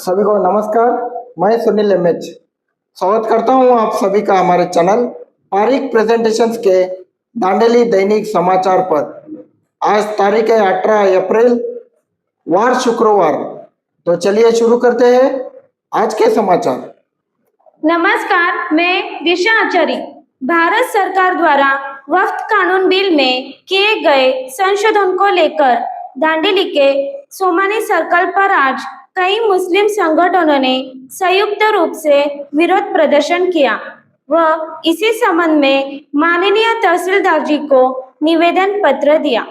सभी को नमस्कार। मैं सुनील एमएच स्वागत करता हूं आप सभी का हमारे चैनल पारिक प्रेजेंटेशंस के दांडेली दैनिक समाचार पर। आज तारीख है 18 अप्रैल, वार शुक्रवार। तो चलिए शुरू करते हैं आज के समाचार। नमस्कार, मैं दिशा आचार्य। भारत सरकार द्वारा वक्फ कानून बिल में किए गए संशोधन को लेकर दांडेली के सोमानी सर्कल पर आज कई मुस्लिम संगठनों ने संयुक्त रूप से विरोध प्रदर्शन किया व इसी संबंध में माननीय तहसीलदार जी को निवेदन पत्र दिया।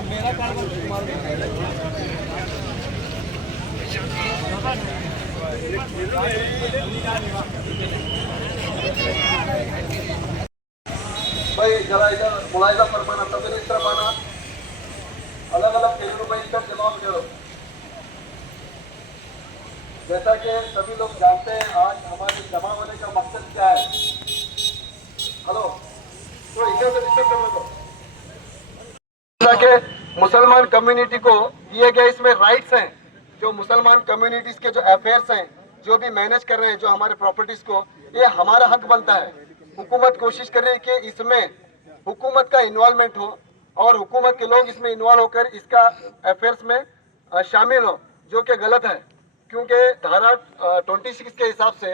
मेरा काम भाई जरा इधर मुलायजा फरमाना, तभी इस तरफ आना, अलग अलग टेबलों में इस तरफ जमाव करो। जैसा कि सभी लोग जानते हैं, आज हमारे जमा होने का मकसद क्या है। हेलो, तो इधर से डिस्टर्ब करने दो। कि मुसलमान कम्युनिटी को दिए गए इसमें राइट्स हैं, जो मुसलमान कम्युनिटीज के जो अफेयर्स हैं, जो भी मैनेज कर रहे हैं जो हमारे प्रॉपर्टीज को, ये हमारा हक बनता है। हुकूमत कोशिश कर रही है कि इसमें हुकूमत का इन्वॉल्वमेंट हो और हुकूमत के लोग इसमें इन्वॉल्व होकर इसका अफेयर्स में शामिल हो, जो कि गलत है। क्योंकि धारा 26 के हिसाब से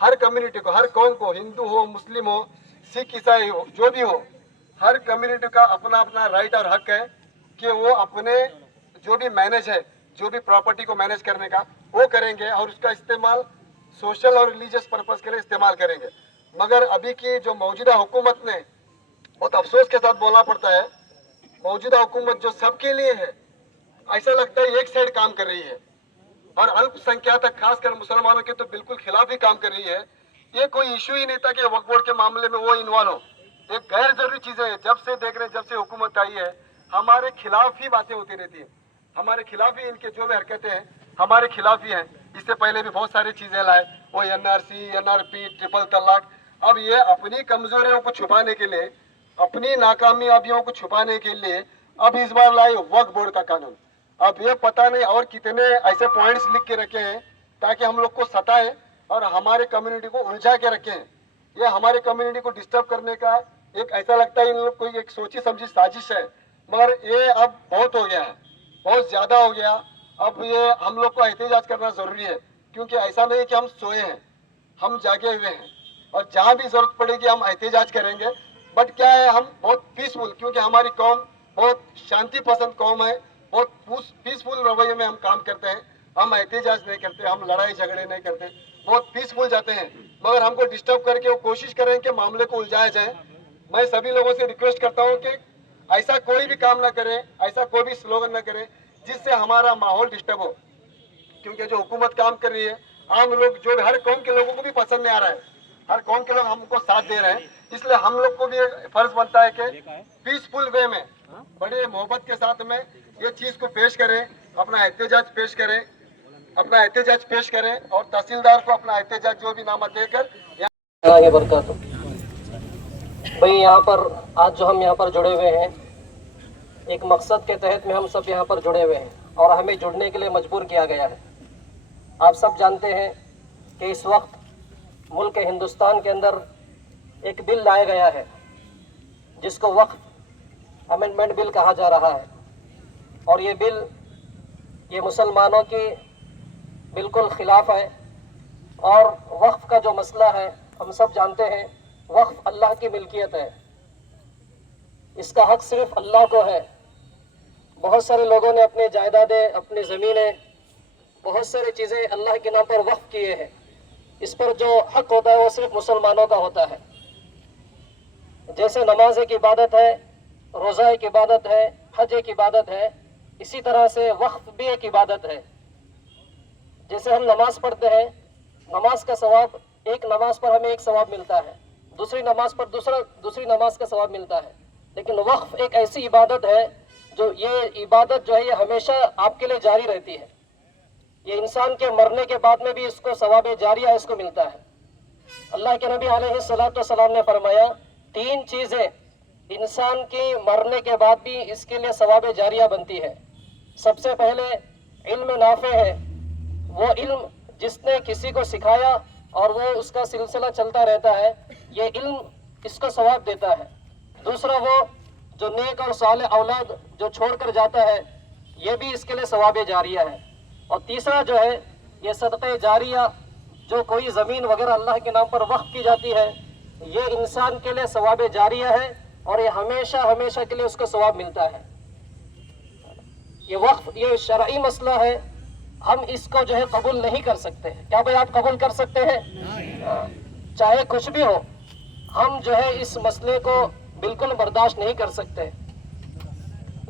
हर कम्युनिटी को, हर कौम को, हिंदू हो, मुस्लिम हो, सिख, ईसाई हो, जो भी हो, हर कम्युनिटी का अपना अपना राइट और हक है कि वो अपने जो भी मैनेज है, जो भी प्रॉपर्टी को मैनेज करने का, वो करेंगे और उसका इस्तेमाल सोशल और रिलीजियस पर्पस के लिए इस्तेमाल करेंगे। मगर अभी की जो मौजूदा हुकूमत ने, बहुत अफसोस के साथ बोलना पड़ता है, मौजूदा हुकूमत जो सबके लिए है, ऐसा लगता है एक साइड काम कर रही है और अल्पसंख्यक खासकर मुसलमानों के तो बिल्कुल खिलाफ ही काम कर रही है। ये कोई इशू ही नहीं था कि वक्फ बोर्ड के मामले में वो इन्वॉल्व हो। एक गैर जरूरी चीजें हैं। जब से देख रहे हैं, जब से हुकूमत आई है, हमारे खिलाफ ही बातें होती रहती है, हमारे खिलाफ ही इनके जो भी हरकतें हैं हमारे खिलाफ ही हैं। इससे पहले भी बहुत सारी चीजें लाए, वो एनआरसी, एनआरपी, ट्रिपल तलाक। अब ये अपनी कमजोरियों को छुपाने के लिए, अपनी नाकामयाबियों को छुपाने के लिए अब इस बार लाए वक्फ बोर्ड का कानून। अब ये पता नहीं और कितने ऐसे पॉइंट्स लिख के रखे हैं ताकि हम लोग को सताए और हमारे कम्युनिटी को उलझा के रखे हैं। ये हमारे कम्युनिटी को डिस्टर्ब करने का एक, ऐसा लगता है इन लोग को एक सोची समझी साजिश है। मगर ये अब बहुत हो गया है, बहुत ज्यादा हो गया। अब ये हम लोग को एहतिजाज करना जरूरी है, क्योंकि ऐसा नहीं कि हम सोए हैं, हम जागे हुए हैं और जहाँ भी जरूरत पड़ेगी हम एहतिजाज करेंगे। बट क्या है, हम बहुत पीसफुल, क्योंकि हमारी कौम बहुत शांति पसंद कौम है, बहुत पीसफुल रवैये में हम काम करते हैं। हम एहतिजाज नहीं करते, हम लड़ाई झगड़े नहीं करते, बहुत पीसफुल जाते हैं। मगर हमको डिस्टर्ब करके वो कोशिश करें कि मामले को उलझाया जाए। मैं सभी लोगों से रिक्वेस्ट करता हूं कि ऐसा कोई भी काम ना करें, ऐसा कोई भी स्लोगन ना करें जिससे हमारा माहौल डिस्टर्ब हो। क्योंकि जो हुकूमत काम कर रही है, आम लोग जो हर कौम के लोगों को भी पसंद नहीं आ रहा है, हर कौम के लोग हमको साथ दे रहे हैं। इसलिए हम लोग को भी फर्ज बनता है कि पीसफुल वे में, बड़े मोहब्बत के साथ में ये चीज को पेश करें, अपना एहतिजाज पेश करें, अपना एहतिजाज पेश करें और तहसीलदार को अपना एहतिजाज जो भी नामा देकर भाई यहाँ पर आज जो हम यहाँ पर जुड़े हुए हैं, एक मकसद के तहत में हम सब यहाँ पर जुड़े हुए हैं और हमें जुड़ने के लिए मजबूर किया गया है। आप सब जानते हैं कि इस वक्त मुल्क हिंदुस्तान के अंदर एक बिल लाया गया है जिसको वक्फ अमेंडमेंट बिल कहा जा रहा है और ये बिल ये मुसलमानों की बिल्कुल खिलाफ है। और वक्फ का जो मसला है, हम सब जानते हैं, वक्फ अल्लाह की मिल्कियत है, इसका हक सिर्फ अल्लाह को है। बहुत सारे लोगों ने अपनी जायदादें, अपनी ज़मीनें, बहुत सारी चीज़ें अल्लाह के नाम पर वक्फ किए हैं। इस पर जो हक होता है वो सिर्फ मुसलमानों का होता है। जैसे नमाज एक इबादत है, रोज़ा एक इबादत है, हज एक इबादत है, इसी तरह से वक्फ भी एक इबादत है। जैसे हम नमाज पढ़ते हैं, नमाज का सवाब, एक नमाज पर हमें एक सवाब मिलता है, दूसरी नमाज पर दूसरी नमाज का सवाब मिलता है। लेकिन वक्फ एक ऐसी इबादत है जो ये इबादत जो है ये हमेशा आपके लिए जारी रहती है। ये इंसान के मरने के बाद में भी इसको सवाब जारिया इसको मिलता है। अल्लाह के नबी अलैहिस्सलातु वस्सलाम ने फरमाया 3 चीज़ें इंसान की मरने के बाद भी इसके लिए सवाब जारिया बनती है। सबसे पहले इल्म नाफे है, वो इल्म जिसने किसी को सिखाया और वो उसका सिलसिला चलता रहता है, ये इल्म इसको सवाब देता है। दूसरा वो जो नेक और साले औलाद जो छोड़कर जाता है, ये भी इसके लिए सवाब जारिया है। और तीसरा जो है ये सदक़े जारिया, जो कोई ज़मीन वगैरह अल्लाह के नाम पर वक्फ की जाती है, ये इंसान के लिए सवाब जारिया है और ये हमेशा हमेशा के लिए उसको सवाब मिलता है। ये वक्फ ये शरई मसला है, हम इसको जो है कबूल नहीं कर सकते। क्या भाई आप कबूल कर सकते हैं? चाहे कुछ भी हो, हम जो है इस मसले को बिल्कुल बर्दाश्त नहीं कर सकते,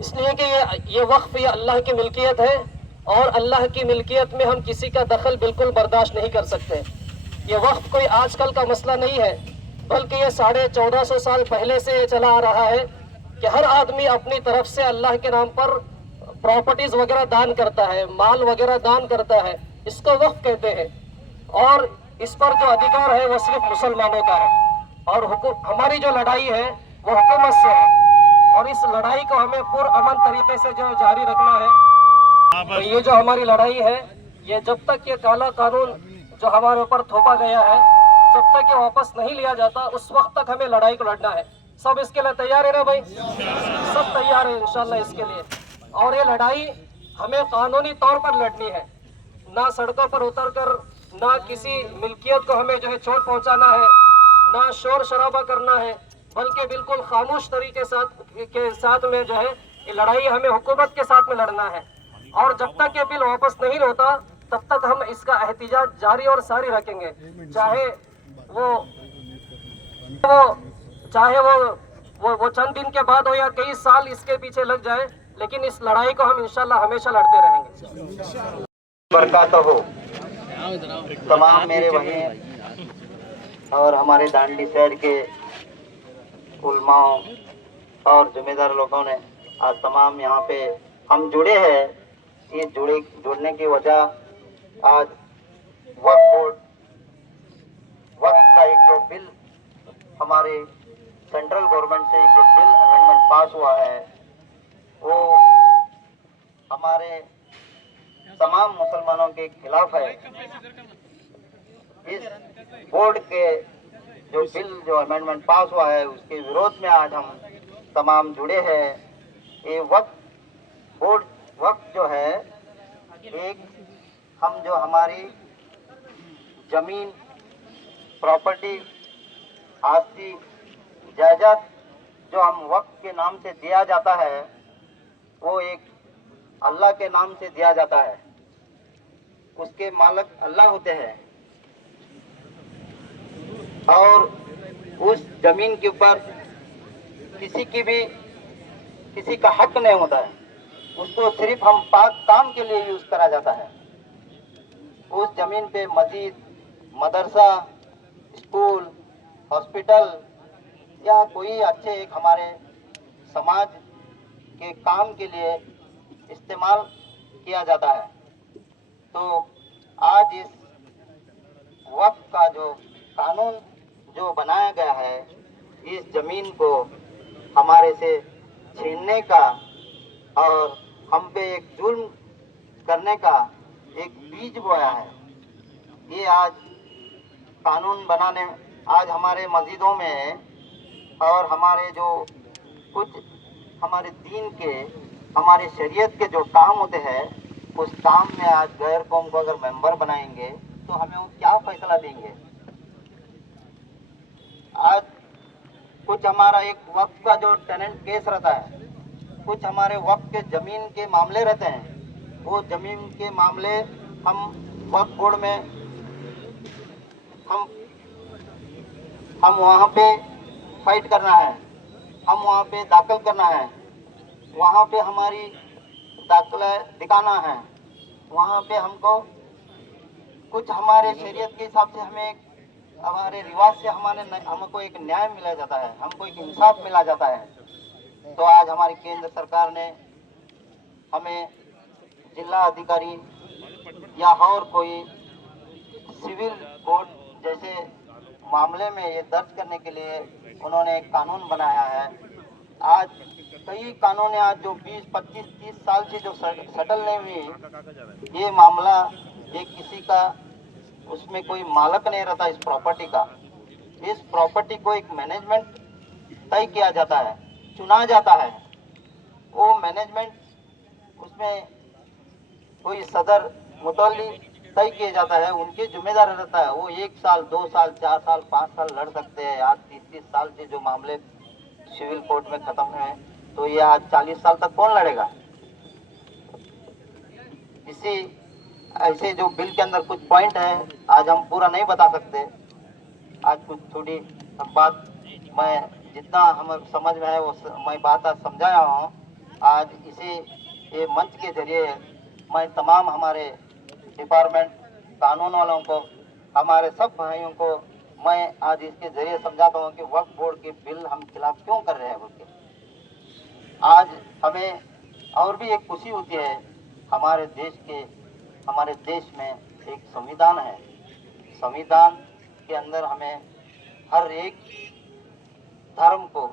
इसलिए कि ये वक्फ ये अल्लाह की मिल्कियत है और अल्लाह की मिल्कियत में हम किसी का दखल बिल्कुल बर्दाश्त नहीं कर सकते। ये वक्फ कोई आजकल का मसला नहीं है, बल्कि ये 1450 साल पहले से ये चला आ रहा है कि हर आदमी अपनी तरफ से अल्लाह के नाम पर प्रॉपर्टीज वगैरह दान करता है, माल वगैरह दान करता है, इसको वक्फ कहते हैं। और इस पर जो अधिकार है वो सिर्फ मुसलमानों का है और हमारी जो लड़ाई है वो हुकूमत से है और इस लड़ाई को हमें पुरअमन तरीके से जो जारी रखना है। तो ये जो हमारी लड़ाई है, ये जब तक ये काला कानून जो हमारे ऊपर थोपा गया है, जब तक ये वापस नहीं लिया जाता, उस वक्त तक हमें लड़ाई को लड़ना है। सब इसके लिए तैयार है ना भाई? सब तैयार है इंशाल्लाह इसके लिए। और ये लड़ाई हमें कानूनी तौर पर लड़नी है, ना सड़कों पर उतरकर, ना किसी मिल्कियत को हमें जो है चोट पहुंचाना है, ना शोर शराबा करना है, बल्कि बिल्कुल खामोश तरीके के साथ में जो है ये लड़ाई हमें हुकूमत के साथ में लड़ना है। और जब तक ये बिल वापस नहीं होता तब तक हम इसका एहतिजाज जारी और सारी रखेंगे, चाहे वो चंद दिन के बाद हो या कई साल इसके पीछे लग जाए, लेकिन इस लड़ाई को हम इंशाल्लाह हमेशा लड़ते रहेंगे। बरकत हो तमाम मेरे भाई और हमारे दांडी शहर के उलमाओं और जिम्मेदार लोगों ने आज तमाम यहाँ पे हम जुड़े हैं। ये जुड़ने की वजह आज वक्फ का एक जो बिल हमारे सेंट्रल गवर्नमेंट से एक जो बिल अमेंडमेंट पास हुआ है, वो हमारे तमाम मुसलमानों के खिलाफ है। इस बोर्ड के जो बिल जो अमेंडमेंट पास हुआ है उसके विरोध में आज हम तमाम जुड़े हैं। ये वक्त जो है, एक हम जो हमारी जमीन, प्रॉपर्टी, आस्ती, जायदाद जो हम वक्त के नाम से दिया जाता है, वो एक अल्लाह के नाम से दिया जाता है। उसके मालिक अल्लाह होते हैं और उस जमीन के ऊपर किसी का हक नहीं होता है। उसको सिर्फ हम पाक काम के लिए यूज करा जाता है। उस जमीन पे मस्जिद, मदरसा, स्कूल, हॉस्पिटल या कोई अच्छे एक हमारे समाज के काम के लिए इस्तेमाल किया जाता है। तो आज इस वक्त का जो कानून जो बनाया गया है, इस जमीन को हमारे से छीनने का और हम पे एक जुल्म करने का एक बीज बोया है। ये आज कानून बनाने आज हमारे मस्जिदों में और हमारे जो कुछ हमारे दीन के, हमारे शरीयत के जो काम होते हैं, उस काम में आज गैर कौम को अगर मेंबर बनाएंगे तो हमें वो क्या फैसला देंगे। आज कुछ हमारा एक वक्त का जो टेनेंट केस रहता है, कुछ हमारे वक्त के जमीन के मामले रहते हैं, वो जमीन के मामले हम वक्त बोर्ड में हम वहाँ पे फाइट करना है, हम वहाँ पे दाखिल करना है, वहाँ पे हमारी दाखिला दिखाना है, वहाँ पे हमको कुछ हमारे शरीयत के हिसाब से हमें हमारे रिवाज से हमको एक न्याय मिला जाता है, हमको एक इंसाफ मिला जाता है। तो आज हमारी केंद्र सरकार ने हमें जिला अधिकारी या और कोई सिविल कोर्ट जैसे मामले में ये दर्ज करने के लिए उन्होंने एक कानून बनाया है। आज कई कानून आज जो 20, 25, 30 साल से जो सेटल नहीं हुई, ये मामला एक किसी का उसमें कोई मालक नहीं रहता इस प्रॉपर्टी का। इस प्रॉपर्टी को एक मैनेजमेंट तय किया जाता है, चुना जाता है। वो मैनेजमेंट उसमें कोई सदर मुतल्ली तय किया जाता है, उनके जिम्मेदार रहता है। वो 1 साल, 2 साल, 4 साल, 5 साल लड़ सकते हैं। आज 30 साल से जो मामले सिविल कोर्ट में खत्म हुए हैं, तो ये आज 40 साल तक कौन लड़ेगा? इसी ऐसे जो बिल के अंदर कुछ पॉइंट है, आज हम पूरा नहीं बता सकते। आज कुछ थोड़ी बात मैं जितना हम समझ में है वो मैं बात आज समझाया हूँ। आज इसी ये मंच के जरिए मैं तमाम हमारे डिपार्टमेंट कानून वालों को, हमारे सब भाइयों को मैं आज इसके जरिए समझाता हूँ कि वक्फ बोर्ड के बिल हम खिलाफ क्यों कर रहे हैं बोल के। आज हमें और भी एक खुशी होती है, हमारे देश में एक संविधान है। संविधान के अंदर हमें हर एक धर्म को,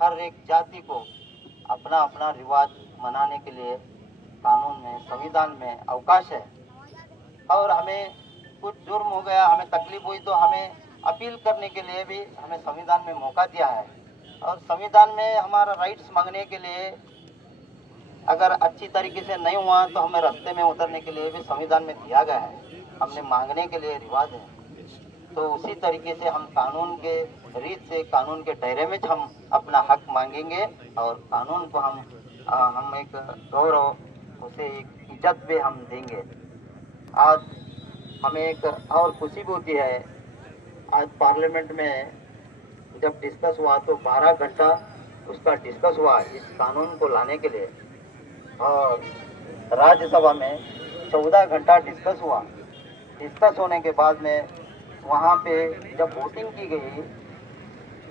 हर एक जाति को अपना अपना रिवाज मनाने के लिए कानून में, संविधान में अवकाश है। और हमें कुछ जुर्म हो गया, हमें तकलीफ हुई, तो हमें अपील करने के लिए भी हमें संविधान में मौका दिया है। और संविधान में हमारा राइट्स मांगने के लिए अगर अच्छी तरीके से नहीं हुआ तो हमें रास्ते में उतरने के लिए भी संविधान में दिया गया है। हमने मांगने के लिए रिवाज है। तो उसी तरीके से हम कानून के रीत से, कानून के दायरे में हम अपना हक मांगेंगे और कानून को हम एक गौरव, उसे एक इज्जत भी हम देंगे। आज हमें एक और खुशी भी होती है, आज पार्लियामेंट में जब डिस्कस हुआ तो 12 घंटा उसका डिस्कस हुआ इस कानून को लाने के लिए, और राज्यसभा में 14 घंटा डिस्कस हुआ। डिस्कस होने के बाद में वहाँ पे जब वोटिंग की गई,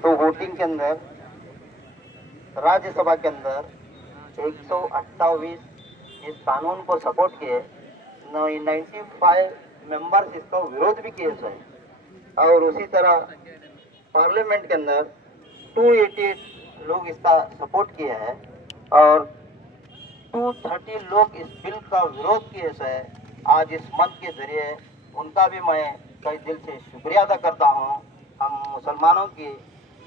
तो वोटिंग के अंदर राज्यसभा के अंदर 128 इस कानून को सपोर्ट किए, 95 मेंबर्स इसका विरोध भी किए थे। और उसी तरह पार्लियामेंट के अंदर 288 लोग इसका सपोर्ट किए हैं और 230 लोग इस बिल का विरोध किए थे। आज इस मंच के जरिए उनका भी मैं कई दिल से शुक्रिया अदा करता हूँ। हम मुसलमानों की,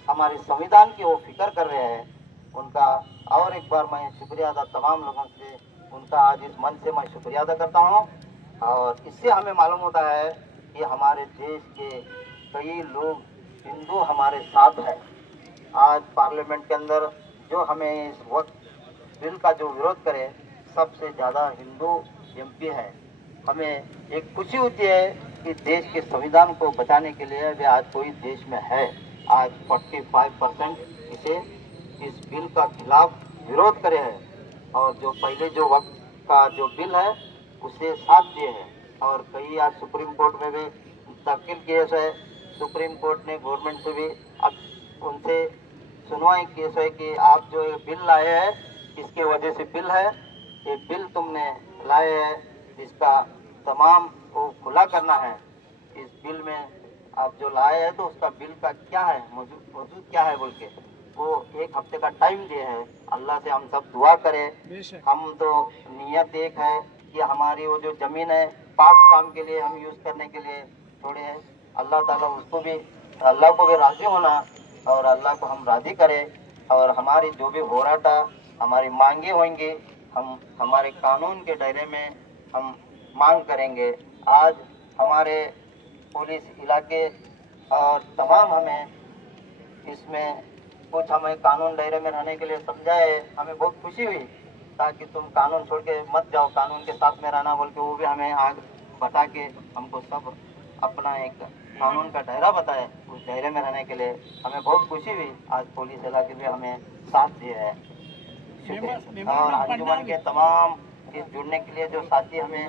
हमारे संविधान की वो फिक्र कर रहे हैं, उनका और एक बार मैं शुक्रिया अदा तमाम लोगों से उनका आज इस मंच से मैं शुक्रिया अदा करता हूँ। और इससे हमें मालूम होता है कि हमारे देश के कई लोग हिंदू हमारे साथ है। आज पार्लियामेंट के अंदर जो हमें इस वक्त बिल का जो विरोध करे, सबसे ज़्यादा हिंदू एमपी है। हमें एक खुशी होती है कि देश के संविधान को बचाने के लिए भी आज कोई देश में है। आज 45% इस बिल का खिलाफ विरोध करे हैं और जो पहले जो वक्त का जो बिल है उसे साथ दिए हैं। और कई आज सुप्रीम कोर्ट में भी दाखिल केस है। सुप्रीम कोर्ट ने गवर्नमेंट से भी अब उनसे सुनवाई केस है कि आप जो ये बिल लाए हैं इसके वजह से बिल है, ये बिल तुमने लाए हैं, इसका तमाम को खुला करना है। इस बिल में आप जो लाए हैं तो उसका बिल का क्या है, मौजूद क्या है बोल के वो 1 हफ्ते का टाइम दिए हैं। अल्लाह से हम सब दुआ करें। हम तो नियत एक है कि हमारी वो जो ज़मीन है पाक काम के लिए हम यूज़ करने के लिए छोड़े हैं। अल्लाह ताला उसको भी, अल्लाह को भी राज़ी होना और अल्लाह को हम राज़ी करें। और हमारी जो भी हो रहा था, हमारी मांगे होंगी, हम हमारे कानून के दायरे में हम मांग करेंगे। आज हमारे पुलिस इलाके और तमाम हमें इसमें कुछ हमें कानून दायरे में रहने के लिए समझाए, हमें बहुत खुशी हुई। ताकि तुम कानून छोड़ के मत जाओ, कानून के साथ में रहना बोल के वो भी हमें आग बता के हमको सब अपना एक कानून का दायरा बताए। उस दायरे में रहने के लिए हमें बहुत खुशी हुई। आज पुलिस इलाके भी हमें साथ दिए है। शुक्रिया। और अंजुमन के तमाम इस जुड़ने के लिए जो साथी हमें,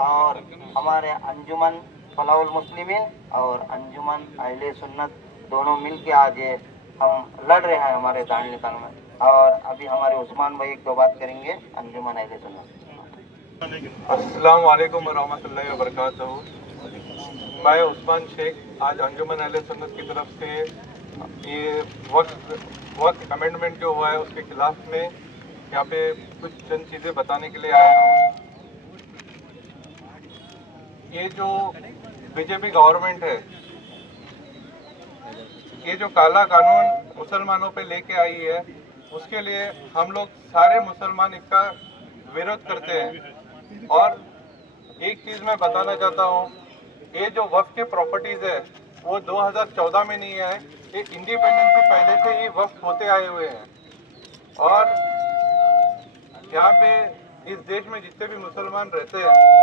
और हमारे अंजुमन फलाउल मुस्लिमीन और अंजुमन अहले सुन्नत दोनों मिल के आज ये हम लड़ रहे हैं हमारे दांडी निकाल में। और अभी हमारे उस्मान भाई एक दो बात करेंगे अंजुमन अहले सुन्नत। अस्सलाम वालेकुम वरहमतुल्लाहि वबरकातुहू। मैं उस्मान शेख आज अंजुमन अहले सुन्नत की तरफ से ये वक्त अमेंडमेंट जो हुआ है उसके खिलाफ में यहाँ पे कुछ चंद चीज़ें बताने के लिए आया हूँ। ये जो बीजेपी गवर्नमेंट है, ये जो काला कानून मुसलमानों पे लेके आई है, उसके लिए हम लोग सारे मुसलमान इसका विरोध करते हैं। और एक चीज़ मैं बताना चाहता हूँ, ये जो वक्फ के प्रॉपर्टीज़ है वो 2014 में नहीं है, ये इंडिपेंडेंस से पहले से ही वक्फ होते आए हुए हैं। और यहाँ पे इस देश में जितने भी मुसलमान रहते हैं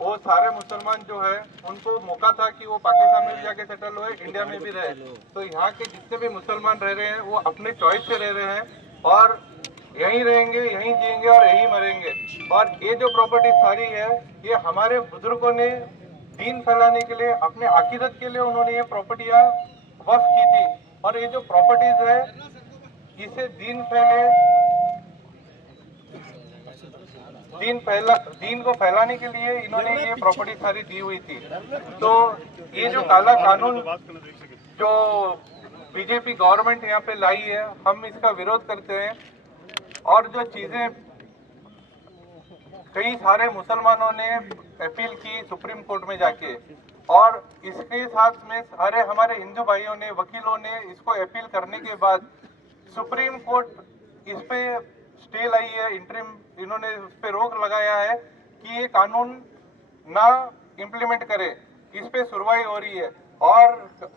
वो सारे मुसलमान जो है उनको मौका था कि वो पाकिस्तान में भी जाके सेटल हुए, इंडिया में भी रहे। तो यहाँ के जितने भी मुसलमान रह रहे हैं वो अपने चॉइस से रह रहे हैं और यहीं रहेंगे, यहीं जिएंगे और यहीं मरेंगे। और ये जो प्रॉपर्टी सारी है ये हमारे बुजुर्गों ने दीन फैलाने के लिए, अपने अकीदत के लिए उन्होंने ये प्रॉपर्टियाँ वक्फ की थी। और ये जो प्रॉपर्टीज है इसे दीन को फैलाने के लिए इन्होंने ये प्रॉपर्टी सारी दी हुई थी। तो ये जो काला कानून जो बीजेपी गवर्नमेंट यहाँ पे लाई है, हम इसका विरोध करते हैं। और जो चीजें कई सारे मुसलमानों ने अपील की सुप्रीम कोर्ट में जाके, और इसके साथ में सारे हमारे हिंदू भाइयों ने, वकीलों ने इसको अपील करने के बाद सुप्रीम कोर्ट इस पे स्टे लाई है, इंटरिम इन्होंने उस पे रोक लगाया है कि ये कानून ना इम्प्लीमेंट करे। इस पे सुनवाई हो रही है और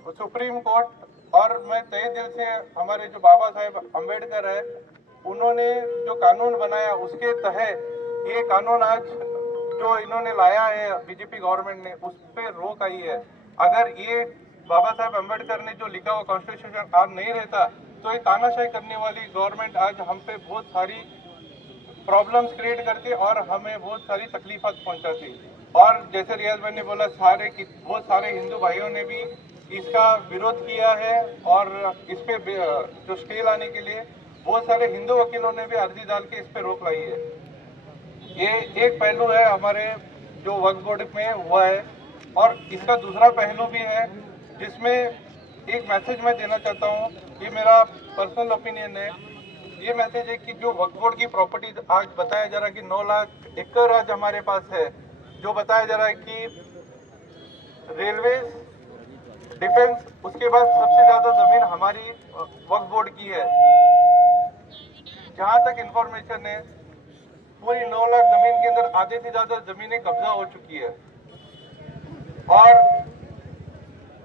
सुप्रीम कोर्ट, और मैं तहे दिल से हमारे जो बाबा साहेब अम्बेडकर है उन्होंने जो कानून बनाया उसके तहत ये कानून आज जो इन्होंने लाया है बीजेपी गवर्नमेंट ने, उस पे रोक आई है। अगर ये बाबा साहेब अम्बेडकर ने जो लिखा हुआ कॉन्स्टिट्यूशन आज नहीं रहता तो ये तानाशाही करने वाली गवर्नमेंट आज हम पे बहुत सारी प्रॉब्लम्स क्रिएट करती और हमें बहुत सारी तकलीफात पहुंचाती। और जैसे रियाज भाई ने बोला, बहुत सारे हिंदू भाइयों ने भी इसका विरोध किया है और इस पे जो स्टे लाने के लिए बहुत सारे हिंदू वकीलों ने भी अर्जी डाल के इस पे रोक लाई है। ये एक पहलू है हमारे जो वक्फ बोर्ड में हुआ है। और इसका दूसरा पहलू भी है जिसमें एक मैसेज मैं देना चाहता हूँ, ये मेरा पर्सनल ओपिनियन है। ये मैसेज है कि जो वक्फ बोर्ड की प्रॉपर्टी आज बताया जा रहा है कि 9 लाख एकड़ आज हमारे पास है, जो बताया जा रहा है कि रेलवे, डिफेंस, उसके बाद सबसे ज़्यादा ज़मीन हमारी वक्फ बोर्ड की है। जहाँ तक इंफॉर्मेशन है पूरी 9 लाख ज़मीन के अंदर आधे से ज़्यादा ज़मीनें कब्जा हो चुकी है। और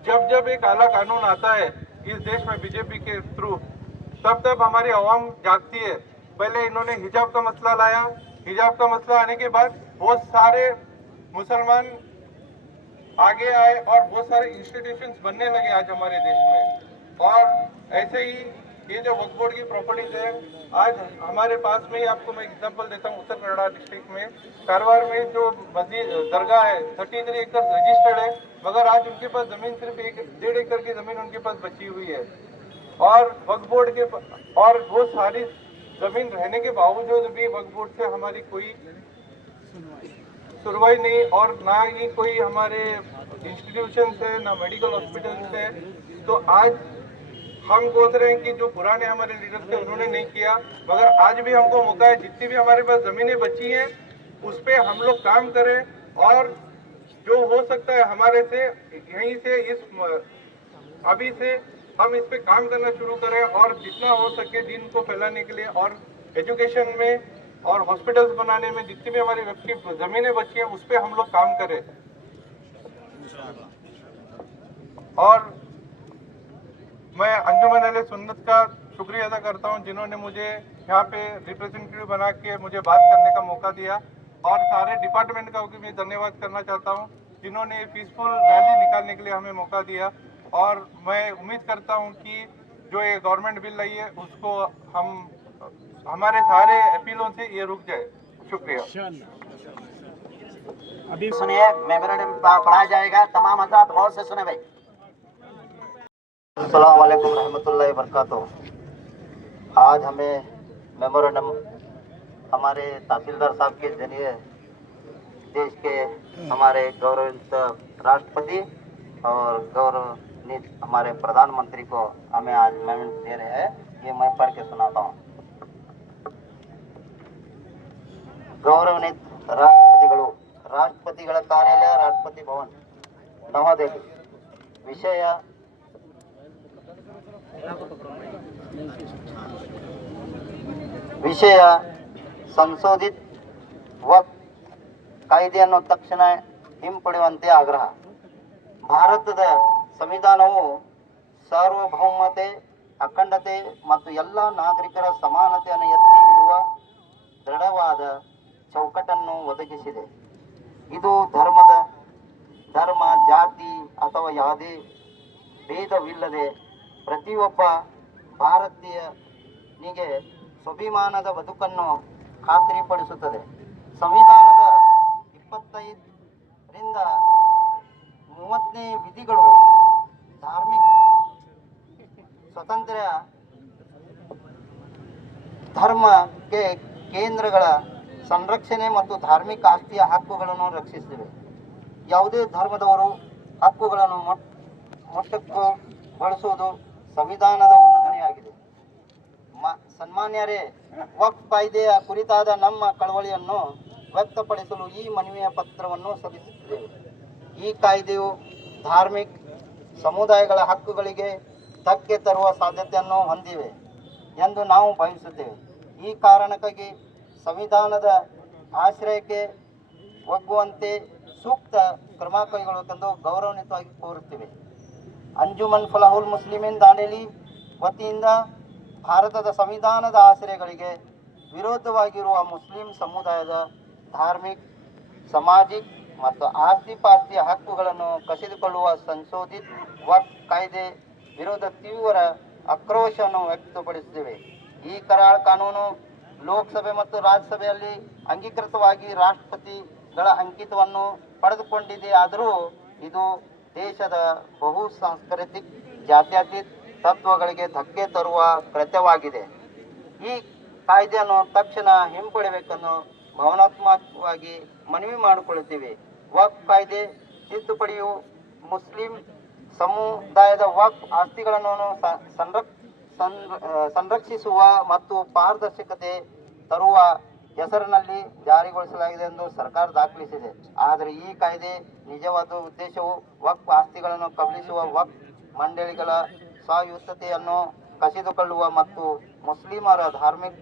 जब एक काला कानून आता है इस देश में बीजेपी के थ्रू, तब हमारी आवाम जागती है। पहले इन्होंने हिजाब का मसला लाया, हिजाब का मसला आने के बाद बहुत सारे मुसलमान आगे आए और बहुत सारे इंस्टीट्यूशंस बनने लगे आज हमारे देश में। और ऐसे ही ये जो वक्फ बोर्ड की प्रॉपर्टीज है आज हमारे पास में ही, आपको मैं एग्जांपल देता हूँ, उत्तर कन्नड़ा डिस्ट्रिक्ट में कारवार में जो मस्जिद दरगाह है 33 एकड़ रजिस्टर्ड है, मगर आज उनके पास जमीन सिर्फ 1.5 एकड़ की जमीन उनके पास बची हुई है। और वक्फ बोर्ड के और बहुत सारी जमीन रहने के बावजूद भी वक्फ बोर्ड से हमारी कोई सुनवाई नहीं, और ना ही कोई हमारे इंस्टीट्यूशन है, ना मेडिकल हॉस्पिटल है। तो आज हम सोच रहे हैं कि जो पुराने हमारे लीडर्स थे उन्होंने नहीं किया, मगर आज भी हमको मौका है, जितनी भी हमारे पास जमीनें बची हैं उस पर हम लोग काम करें और जो हो सकता है हमारे से यहीं से अभी से हम इस पे काम करना शुरू करें और जितना हो सके दीन को फैलाने के लिए और एजुकेशन में और हॉस्पिटल्स बनाने में जितनी भी हमारी व्यक्ति जमीनें बची हैं उस पर हम लोग काम करें। और मैं अंजुमन अहले सुन्नत का शुक्रिया अदा करता हूं जिन्होंने मुझे यहाँ पे रिप्रेजेंटेटिव बना के मुझे बात करने का मौका दिया, और सारे डिपार्टमेंट का भी मैं धन्यवाद करना चाहता हूं जिन्होंने पीसफुल रैली निकालने के लिए हमें मौका दिया। और मैं उम्मीद करता हूं कि जो ये गवर्नमेंट बिल लाई है उसको हमारे सारे अपीलों से ये रुक जाए। शुक्रिया। अभी सुनिए, मेमोरेंडम पढ़ाया जाएगा। तमाम हजरात गौर से सुने भाई। अस्सलाम वालेकुम रहमतुल्लाहि बरकातुहू। आज हमें मेमोरेंडम हमारे तहसीलदार साहब के जरिए देश के हमारे गौरवित राष्ट्रपति और गौरवान्वित हमारे प्रधानमंत्री को हमें आज मेमोरेंडम दे रहे हैं। ये मैं पढ़ के सुनाता हूँ। गौरवान्वित राष्ट्रपतिಗಳು, ರಾಷ್ಟ್ರಪತಿಗಳ ಕಾರ್ಯಾಲಯ, ರಾಷ್ಟ್ರಪತಿ ಭವನ್, ನವದೆಹಲಿ. ವಿಷಯ ಸಂಶೋಧಿತ ವಕ್ಫ್ ಕಾಯ್ದೆಯನ್ನು ತಕ್ಷಣ ಹಿಂಪಡೆಯುವಂತೆ ಆಗ್ರಹ. ಭಾರತದ ಸಂವಿಧಾನವು ಸಾರ್ವಭೌಮತೆ, ಅಖಂಡತೆ ಮತ್ತು ಎಲ್ಲ ನಾಗರಿಕರ ಸಮಾನತೆಯನ್ನು ಎತ್ತಿ ಹಿಡಿಯುವ ದೃಢವಾದ ಚೌಕಟ್ಟನ್ನು ಒದಗಿಸಿದೆ. ಇದು ಧರ್ಮ, ಜಾತಿ ಅಥವಾ ಯಾವುದೇ ಭೇದವಿಲ್ಲದೆ ಪ್ರತಿಯೊಬ್ಬ ಭಾರತೀಯನಿಗೆ ಸ್ವಾಭಿಮಾನದ ಬದುಕನ್ನು ಖಾತ್ರಿಪಡಿಸುತ್ತದೆ. ಸಂವಿಧಾನದ 25ರಿಂದ 30ನೇ ವಿಧಿಗಳು ಧಾರ್ಮಿಕ ಸ್ವಾತಂತ್ರ್ಯ, ಧರ್ಮಕ್ಕೆ ಕೇಂದ್ರಗಳ ಸಂರಕ್ಷಣೆ ಮತ್ತು ಧಾರ್ಮಿಕ ಆಸ್ತಿಯ ಹಕ್ಕುಗಳನ್ನು ರಕ್ಷಿಸಿವೆ. ಯಾವುದೇ ಧರ್ಮದವರು ಹಕ್ಕುಗಳನ್ನು ಮೊಟ್ಟಕ್ಕೆ ಬಳಸುವುದು ಸಂವಿಧಾನದ ಉಲ್ಲಂಘನೆಯಾಗಿದೆ. ಸನ್ಮಾನ್ಯರೇ, ವಕ್ಫ್ ಕಾಯ್ದೆಯ ಕುರಿತಾದ ನಮ್ಮ ಕಳವಳಿಯನ್ನು ವ್ಯಕ್ತಪಡಿಸಲು ಈ ಮನವಿಯ ಪತ್ರವನ್ನು ಸಲ್ಲಿಸುತ್ತಿದ್ದೇವೆ. ಈ ಕಾಯ್ದೆಯು ಧಾರ್ಮಿಕ ಸಮುದಾಯಗಳ ಹಕ್ಕುಗಳಿಗೆ ಧಕ್ಕೆ ತರುವ ಸಾಧ್ಯತೆಯನ್ನು ಹೊಂದಿವೆ ಎಂದು ನಾವು ಭಾವಿಸುತ್ತೇವೆ. ಈ ಕಾರಣಕ್ಕಾಗಿ ಸಂವಿಧಾನದ ಆಶ್ರಯಕ್ಕೆ ಒಗ್ಗುವಂತೆ ಸೂಕ್ತ ಕ್ರಮ ಕೈಗೊಳ್ಳಬೇಕೆಂದು ಗೌರವಾನ್ವಿತವಾಗಿ ಕೋರುತ್ತೇವೆ. ಅಂಜುಮನ್ ಫಲಾಹುಲ್ ಮುಸ್ಲಿಮೀನ್ ದಾಂಡೇಲಿ ವತಿಯಿಂದ ಭಾರತದ ಸಂವಿಧಾನದ ಆಶ್ರಯಗಳಿಗೆ ವಿರೋಧವಾಗಿರುವ ಮುಸ್ಲಿಂ ಸಮುದಾಯದ ಧಾರ್ಮಿಕ, ಸಾಮಾಜಿಕ ಮತ್ತು ಆಸ್ತಿಪಾಸ್ತಿಯ ಹಕ್ಕುಗಳನ್ನು ಕಸಿದುಕೊಳ್ಳುವ ಸಂಶೋಧಿತ ವಕ್ಫ್ ಕಾಯ್ದೆ ವಿರೋಧ ತೀವ್ರ ಆಕ್ರೋಶವನ್ನು ವ್ಯಕ್ತಪಡಿಸುತ್ತೇವೆ. ಈ ಕರಾಳ ಕಾನೂನು ಲೋಕಸಭೆ ಮತ್ತು ರಾಜ್ಯಸಭೆಯಲ್ಲಿ ಅಂಗೀಕೃತವಾಗಿ ರಾಷ್ಟ್ರಪತಿಗಳ ಅಂಕಿತವನ್ನು ಪಡೆದುಕೊಂಡಿದೆ. ಆದರೂ ಇದು ದೇಶದ ಬಹು ಸಾಂಸ್ಕೃತಿಕ ಜಾತ್ಯತೀತ ತತ್ವಗಳಿಗೆ ಧಕ್ಕೆ ತರುವ ಕೃತ್ಯವಾಗಿದೆ. ಈ ಕಾಯ್ದೆಯನ್ನು ತಕ್ಷಣ ಹಿಂಪಡೆಯಬೇಕೆಂದು ಭಾವನಾತ್ಮಕವಾಗಿ ಮನವಿ ಮಾಡಿಕೊಳ್ಳುತ್ತೀವಿ. ವಕ್ಫ್ ಕಾಯ್ದೆ ತಿದ್ದುಪಡಿಯು ಮುಸ್ಲಿಂ ಸಮುದಾಯದ ವಕ್ಫ್ ಆಸ್ತಿಗಳನ್ನು ಸಂರಕ್ಷಿಸುವ ಮತ್ತು ಪಾರದರ್ಶಕತೆ ತರುವ ಹೆಸರಿನಲ್ಲಿ ಜಾರಿಗೊಳಿಸಲಾಗಿದೆ ಎಂದು ಸರ್ಕಾರ ದಾಖಲಿಸಿದೆ. ಆದರೆ ಈ ಕಾಯ್ದೆ ನಿಜವಾದ ಉದ್ದೇಶವು ವಕ್ಫ್ ಆಸ್ತಿಗಳನ್ನು ಕಬಳಿಸುವ, ವಕ್ಫ್ ಮಂಡಳಿಗಳ ಸ್ವಾಯತ್ತತೆಯನ್ನು ಕಸಿದುಕೊಳ್ಳುವ ಮತ್ತು ಮುಸ್ಲಿಮರ ಧಾರ್ಮಿಕ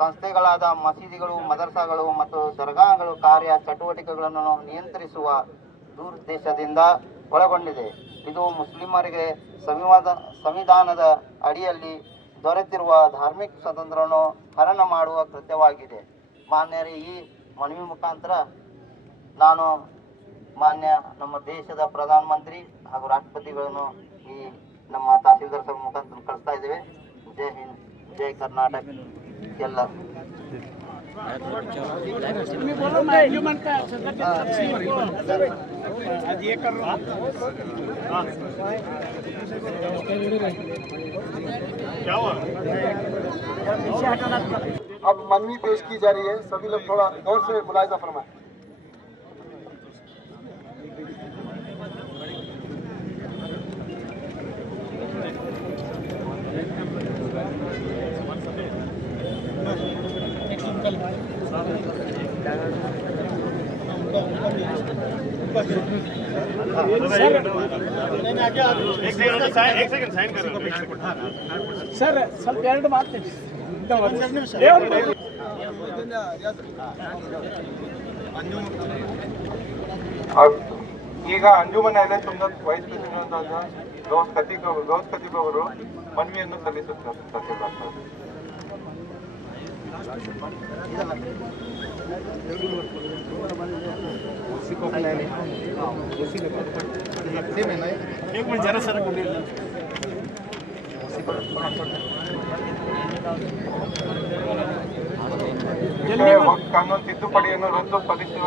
ಸಂಸ್ಥೆಗಳಾದ ಮಸೀದಿಗಳು, ಮದರಸಾಗಳು ಮತ್ತು ದರ್ಗಾಗಳು ಕಾರ್ಯ ಚಟುವಟಿಕೆಗಳನ್ನು ನಿಯಂತ್ರಿಸುವ ದುರುದ್ದೇಶದಿಂದ ಒಳಗೊಂಡಿದೆ. ಇದು ಮುಸ್ಲಿಮರಿಗೆ ಸಂವಿಧಾನದ ಅಡಿಯಲ್ಲಿ ದೊರೆತಿರುವ ಧಾರ್ಮಿಕ ಸ್ವಾತಂತ್ರ್ಯವನ್ನು ಹರಣ ಮಾಡುವ ಕೃತ್ಯವಾಗಿದೆ. ಮಾನ್ಯರೇ, ಈ ಮನವಿ ಮುಖಾಂತರ ನಾನು ಮಾನ್ಯ ನಮ್ಮ ದೇಶದ ಪ್ರಧಾನಮಂತ್ರಿ ಹಾಗೂ ರಾಷ್ಟ್ರಪತಿಗಳನ್ನು ಈ ನಮ್ಮ ತಹಸೀಲ್ದಾರ್ ಸಾಹೇಬ್ ಮುಖಾಂತರ ಕಳಿಸ್ತಾ ಇದ್ದೇವೆ. ಜೈ ಹಿಂದ್, ಜೈ ಕರ್ನಾಟಕ ಎಲ್ಲ. अब मनवी पेश की जा रही है। सभी लोग थोड़ा गौर से मुलाहिजा फरमाएं। ಸರ್ ಸ್ವಲ್ಪ ಎರಡು ಮಾತು ಈಗ ಅಂಜುಮನ್ ಅಹ್ಲೆ ಸುನ್ನತ್ ವೈಸ್ ಪ್ರೆಸಿಡೆಂಟ್ ಆದ ಗೌಸ್ ಖತೀಬ್ ಅವರು ಮನವಿಯನ್ನು ಸಲ್ಲಿಸುತ್ತಾರೆ. ತಹಸೀಲ್ದಾರ್ ಸಾಹೇಬ್. ವಕ್ಫ್ ಕಾನೂನು ತಿದ್ದುಪಡಿಯನ್ನು ರದ್ದುಪಡಿಸುವ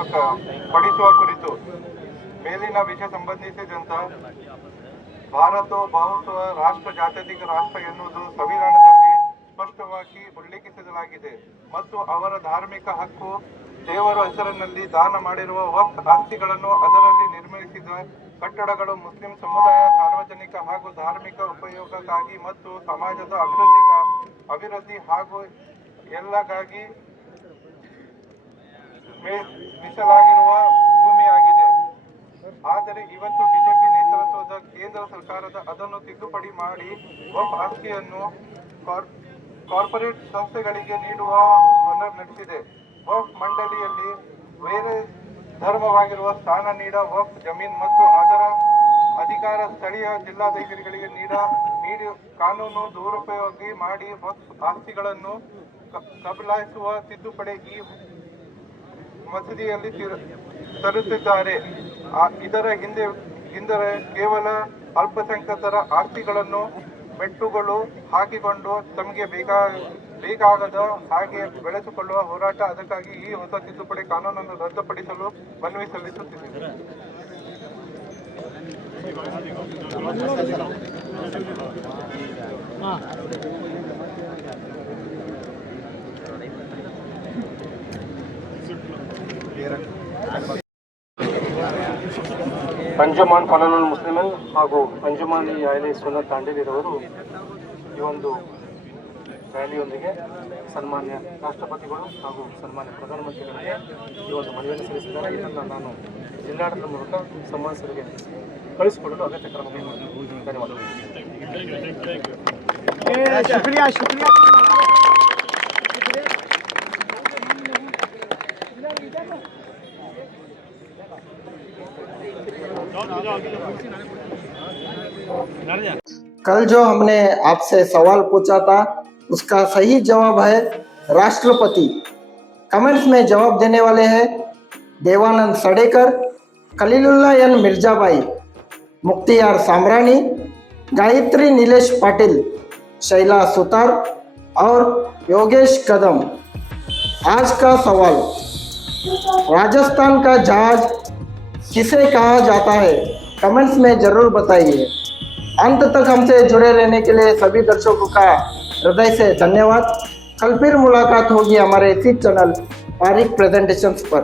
ಪಡಿಸುವ ಕುರಿತು ಮೇಲಿನ ವಿಷಯ ಸಂಬಂಧಿಸಿದಂತ ಭಾರತವು ಬಹುತ್ವ ರಾಷ್ಟ್ರ ಜಾತ್ಯತೀತ ರಾಷ್ಟ್ರ ಎನ್ನುವುದು ಸಂವಿಧಾನದಲ್ಲಿ ಸ್ಪಷ್ಟವಾಗಿ ಉಲ್ಲೇಖಿಸಲಾಗಿದೆ ಮತ್ತು ಅವರ ಧಾರ್ಮಿಕ ಹಕ್ಕು ದೇವರ ಹೆಸರಿನಲ್ಲಿ ದಾನ ಮಾಡಿರುವ ವಕ್ಫ್ ಆಸ್ತಿಗಳನ್ನು ಅದರಲ್ಲಿ ನಿರ್ಮಿಸಿದ ಕಟ್ಟಡಗಳು ಮುಸ್ಲಿಂ ಸಮುದಾಯ ಸಾರ್ವಜನಿಕ ಹಾಗೂ ಧಾರ್ಮಿಕ ಉಪಯೋಗಕ್ಕಾಗಿ ಮತ್ತು ಸಮಾಜದ ಅಭಿವೃದ್ಧಿ ಹಾಗೂ ಎಲ್ಲಕ್ಕಾಗಿ ಮೀಸಲಾಗಿರುವ ಭೂಮಿಯಾಗಿದೆ. ಆದರೆ ಇವತ್ತು ಬಿಜೆಪಿ ನೇತೃತ್ವದ ಕೇಂದ್ರ ಸರ್ಕಾರದ ಅದನ್ನು ತಿದ್ದುಪಡಿ ಮಾಡಿ ವಕ್ಫ್ ಆಸ್ತಿಯನ್ನು ಕಾರ್ಪೊರೇಟ್ ಸಂಸ್ಥೆಗಳಿಗೆ ನೀಡುವ ಹೊಣೆ ನಡೆಸಿದೆ. ವಕ್ಫ್ ಮಂಡಳಿಯಲ್ಲಿ ಬೇರೆ ಧರ್ಮವಾಗಿರುವ ಸ್ಥಾನ ನೀಡ ವಕ್ಫ್ ಜಮೀನ್ ಮತ್ತು ಅದರ ಅಧಿಕಾರ ಸ್ಥಳೀಯ ಜಿಲ್ಲಾಧಿಕಾರಿಗಳಿಗೆ ನೀಡಿ ಕಾನೂನು ದುರುಪಯೋಗ ಮಾಡಿ ವಕ್ಫ್ ಆಸ್ತಿಗಳನ್ನು ಕಬಲಾಯಿಸುವ ತಿದ್ದುಪಡಿ ಈ ಮಸೂದೆಯಲ್ಲಿ ತರುತ್ತಿದ್ದಾರೆ. ಇದರ ಹಿಂದೆ ಕೇವಲ ಅಲ್ಪಸಂಖ್ಯಾತರ ಆಸ್ತಿಗಳನ್ನು ಮೆಟ್ಟುಗಳು ಹಾಕಿಕೊಂಡು ತಮಗೆ ಬೇಕಾಗದ ಹಾಗೆ ಬೆಳೆಸಿಕೊಳ್ಳುವ ಹೋರಾಟ. ಅದಕ್ಕಾಗಿ ಈ ಹೊಸ ತಿದ್ದುಪಡಿ ಕಾನೂನನ್ನು ರದ್ದುಪಡಿಸಲು ಮನವಿ ಸಲ್ಲಿಸುತ್ತಿದೆ. ಅಂಜುಮನ್ ಫಲಾನುಲ್ ಮುಸ್ಲಿಮೀನ್ ಹಾಗೂ ಅಂಜುಮನ್ ಅಹ್ಲೆ ಸುನ್ನತ್ ದಾಂಡೇಲಿರವರು ಈ ಒಂದು ರ್ಯಾಲಿಯೊಂದಿಗೆ ಸನ್ಮಾನ್ಯ ರಾಷ್ಟ್ರಪತಿಗಳು ಹಾಗೂ ಸನ್ಮಾನ್ಯ ಪ್ರಧಾನಮಂತ್ರಿಗಳಿಗೆ ಈ ಒಂದು ಮನವಿಯನ್ನು ಸಲ್ಲಿಸಿದ್ದಾರೆ. ಇದನ್ನು ನಾನು ಜಿಲ್ಲಾಡಳಿತದ ಮೂಲಕ ಸಂಬಂಧಿಸರಿಗೆ ಕಳಿಸಿಕೊಳ್ಳಲು ಅಗತ್ಯ ಕ್ರಮ ಕೈಗೊಳ್ಳುತ್ತೇನೆ. ಧನ್ಯವಾದಗಳು. कल जो हमने आपसे सवाल पूछा था उसका सही जवाब है राष्ट्रपति। कमेंट्स में जवाब देने वाले हैं देवानंद सडेकर, खलीलुल्लाह एन मिर्जाबाई, मुख्तियार सामरानी, गायत्री नीलेश पाटिल, शैला सुतार और योगेश कदम। आज का सवाल, राजस्थान का जहाज किसे कहा जाता है? कमेंट्स में ज़रूर बताइए। अंत तक हमसे जुड़े रहने के लिए सभी दर्शकों का हृदय से धन्यवाद। कल फिर मुलाकात होगी हमारे इसी चैनल पारिक प्रेजेंटेशंस पर।